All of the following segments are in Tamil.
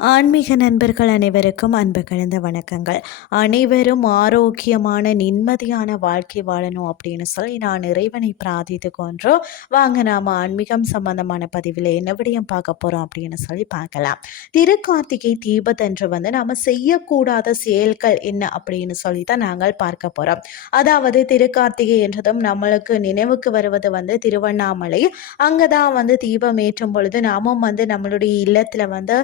ஆன்மீக நண்பர்கள் அனைவருக்கும் அன்பு கலந்த வணக்கங்கள். அனைவரும் ஆரோக்கியமான நிம்மதியான வாழ்க்கை வாழணும் அப்படின்னு சொல்லி நான் இறைவனை பிரார்த்தித்து கொன்றோம் வாங்க நாம் ஆன்மீகம் சம்பந்தமான பதிவில் என்ன விடயம் பார்க்க போகிறோம் அப்படின்னு சொல்லி பார்க்கலாம். திருக்கார்த்திகை தீபத்தன்று வந்து நாம் செய்யக்கூடாத செயல்கள் என்ன அப்படின்னு சொல்லி தான் நாங்கள் பார்க்க போகிறோம் அதாவது திருக்கார்த்திகை என்றதும் நம்மளுக்கு நினைவுக்கு வருவது வந்து திருவண்ணாமலை. அங்கே தான் வந்து தீபம் ஏற்றும் பொழுது நாமும் வந்து நம்மளுடைய இல்லத்தில் வந்து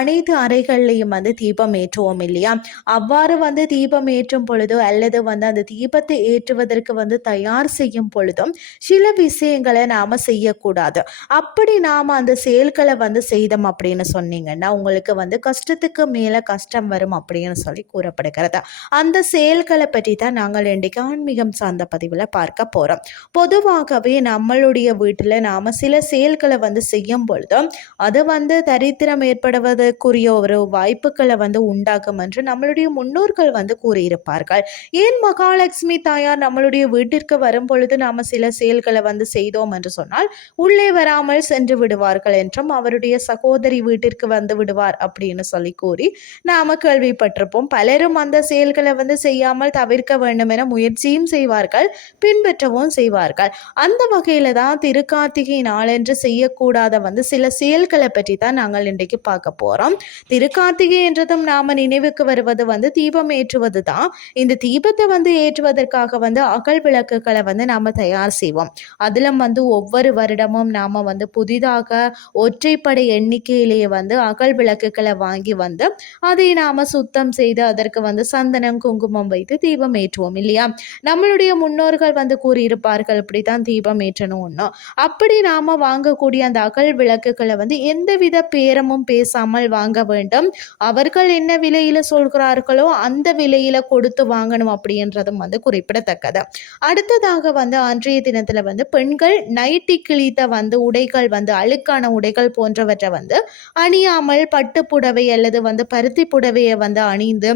அனைத்து அனைத்து அறைகள்லையும் வந்து தீபம் ஏற்றுவோம் இல்லையா? அவ்வாறு வந்து தீபம் ஏற்றும் பொழுதோ அல்லது வந்து அந்த தீபத்தை ஏற்றுவதற்கு வந்து தயார் செய்யும் பொழுதும் சில விஷயங்களை நாம் செய்யக்கூடாது. அப்படி நாம் அந்த செயல்களை வந்து செய்தோம் அப்படின்னு சொன்னீங்கன்னா உங்களுக்கு வந்து கஷ்டத்துக்கு மேலே கஷ்டம் வரும் அப்படின்னு சொல்லி கூறப்படுகிறது. அந்த செயல்களை பற்றி தான் நாங்கள் இன்றைக்கு ஆன்மீகம் சார்ந்த பதிவில் பார்க்க போகிறோம் பொதுவாகவே நம்மளுடைய வீட்டில் நாம் சில செயல்களை வந்து செய்யும் பொழுதும் அது வந்து தரித்திரம் ஏற்படுவதற்கு கூறிய ஒரு வாய்ப்புகளை வந்து உண்டாகும் என்று நம்மளுடைய முன்னோர்கள் வந்து கூறியிருப்பார்கள். ஏன் மகாலட்சுமி தாயார் நம்மளுடைய வீட்டிற்கு வரும் பொழுது நாம் சில செயல்களை வந்து செய்தோம் என்று சொன்னால் உள்ளே வராமல் சென்று விடுவார்கள் என்றும் அவருடைய சகோதரி வீட்டிற்கு வந்து விடுவார் அப்படின்னு சொல்லி கூறி நாம கேள்விப்பட்டிருப்போம். பலரும் அந்த செயல்களை வந்து செய்யாமல் தவிர்க்க வேண்டும் என முயற்சியும் செய்வார்கள் பின்பற்றவும் செய்வார்கள். அந்த வகையில தான் திருக்கார்த்திகை நாளென்று செய்யக்கூடாத வந்து சில செயல்களை பற்றி தான் நாங்கள் இன்றைக்கு பார்க்க போறோம். திருக்கார்த்திகை என்றதும் நாம நினைவுக்கு வருவது வந்து தீபம் ஏற்றுவது தான் இந்த தீபத்தை வந்து ஏற்றுவதற்காக வந்து அகல் விளக்குகளை வந்து நாம தயார் செய்வோம். அதில் வந்து ஒவ்வொரு வருடமும் நாம வந்து புதிதாக ஒற்றைப்படை எண்ணிக்கையிலேயே வந்து அகல் விளக்குகளை வாங்கி வந்து அதை நாம சுத்தம் செய்து அதற்கு வந்து சந்தனம் குங்குமம் வைத்து தீபம் ஏற்றுவோம் இல்லையா? நம்மளுடைய முன்னோர்கள் வந்து கூறியிருப்பார்கள் இப்படித்தான் தீபம் ஏற்றணும் அப்படி நாம வாங்கக்கூடிய அந்த அகல் விளக்குகளை வந்து எந்தவித பேரமும் பேசாமல் வாங்க வாங்க வேண்டும். அவர்கள் என்ன விலையில சொல்கிறார்களோ அந்த விலையில கொடுத்து வாங்கணும் அப்படின்றதும் வந்து குறிப்பிடத்தக்கது. அடுத்ததாக வந்து அன்றைய தினத்துல வந்து பெண்கள் நைட்டி கிழித்த வந்து உடைகள் வந்து அழுக்கான உடைகள் போன்றவற்றை வந்து அணியாமல் பட்டு புடவை அல்லது வந்து பருத்தி புடவையை வந்து அணிந்து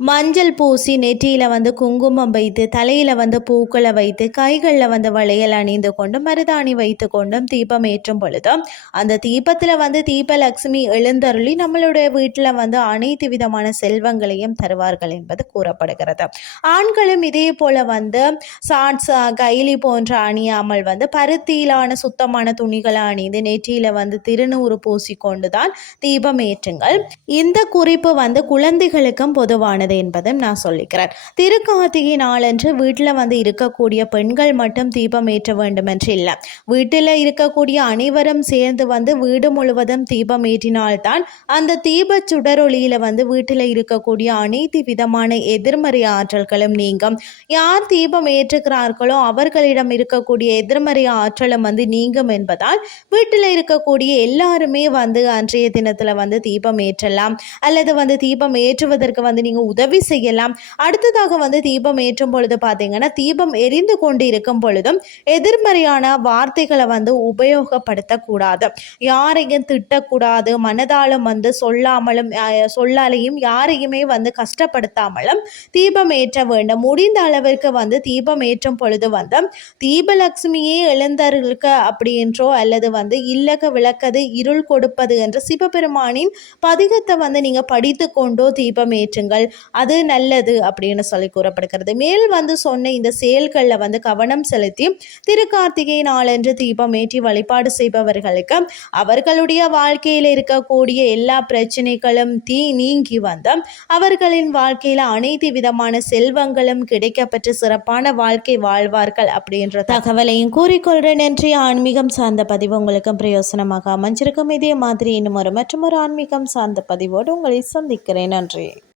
மஞ்சள் பூசி நெற்றியில் வந்து குங்குமம் வைத்து தலையில் வந்து பூக்களை வைத்து கைகளில் வந்து வளையல் அணிந்து கொண்டு மருதாணி வைத்து கொண்டும் தீபம் ஏற்றும் பொழுதும் அந்த தீபத்தில் வந்து தீபலக்ஷ்மி எழுந்தருளி நம்மளுடைய வீட்டில் வந்து அனைத்து விதமான செல்வங்களையும் தருவார்கள் என்பது கூறப்படுகிறது. ஆண்களும் இதே போல் வந்து சாட்ஸ் கைலி போன்ற அணியாமல் வந்து பருத்தியிலான சுத்தமான துணிகளை அணிந்து நெற்றியில் வந்து திருநூறு பூசி கொண்டு தான் தீபம் ஏற்றுங்கள். இந்த குறிப்பு வந்து குழந்தைகளுக்கும் பொதுவான முக்கியமானது என்பதும் நான் சொல்லிக்கிறேன். திருக்கார்த்திகை நாளன்று வீட்டில் வந்து இருக்கக்கூடிய பெண்கள் மட்டும் தீபம் ஏற்ற வேண்டும் என்று இல்லை. வீட்டில் இருக்கக்கூடிய அனைவரும் சேர்ந்து வந்து வீடு முழுவதும் தீபம் ஏற்றினால்தான் அந்த தீப சுடரொளியில் வந்து வீட்டில் இருக்கக்கூடிய அனைத்து விதமான எதிர்மறை ஆற்றல்களும் நீங்கும். யார் தீபம் ஏற்றுகிறார்களோ அவர்களிடம் இருக்கக்கூடிய எதிர்மறை ஆற்றலும் வந்து நீங்கும் என்பதால் வீட்டில் இருக்கக்கூடிய எல்லாருமே வந்து அன்றைய தினத்தில் வந்து தீபம் ஏற்றலாம். அல்லது வந்து தீபம் ஏற்றுவதற்கு வந்து நீங்கள் உதவி செய்யலாம். அடுத்ததாக வந்து தீபம் ஏற்றும் பொழுது பார்த்தீங்கன்னா தீபம் எரிந்து கொண்டு இருக்கும் பொழுதும் எதிர்மறையான வார்த்தைகளை வந்து உபயோகப்படுத்தக்கூடாது. யாரையும் திட்டக்கூடாது மனதாலும் வந்து சொல்லாமலும் சொல்லாலையும் யாரையுமே வந்து கஷ்டப்படுத்தாமலும் தீபம் ஏற்ற வேண்டும். முடிந்த அளவிற்கு வந்து தீபம் ஏற்றும் பொழுது வந்து தீபலட்சுமியே எழுந்தருக்க அப்படின்றோ அல்லது வந்து இல்லக விளக்கது இருள் கொடுப்பது என்று சிவபெருமானின் பதிகத்தை வந்து நீங்கள் படித்து கொண்டோ தீபம் ஏற்றுங்கள். அது நல்லது அப்படின்னு சொல்லி கூறப்படுகிறது. மேல் வந்து சொன்ன இந்த செயல்களில் வந்து கவனம் செலுத்தி திருக்கார்த்திகை நாளன்று தீபம் ஏற்றி வழிபாடு செய்பவர்களுக்கு அவர்களுடைய வாழ்க்கையில் இருக்கக்கூடிய எல்லா பிரச்சனைகளும் தீ நீங்கி வந்து அவர்களின் வாழ்க்கையில் அனைத்து விதமான செல்வங்களும் கிடைக்கப்பெற்று சிறப்பான வாழ்க்கை வாழ்வார்கள் அப்படின்ற தகவலையும் கூறிக்கொள்கிறேன் என்று ஆன்மீகம் சார்ந்த பதிவு உங்களுக்கும் பிரயோசனமாக அமைஞ்சிருக்கும். இதே மாதிரி இன்னும் ஒரு மற்றும் ஒரு ஆன்மீகம் சார்ந்த பதிவோடு உங்களை சந்திக்கிறேன். நன்றி.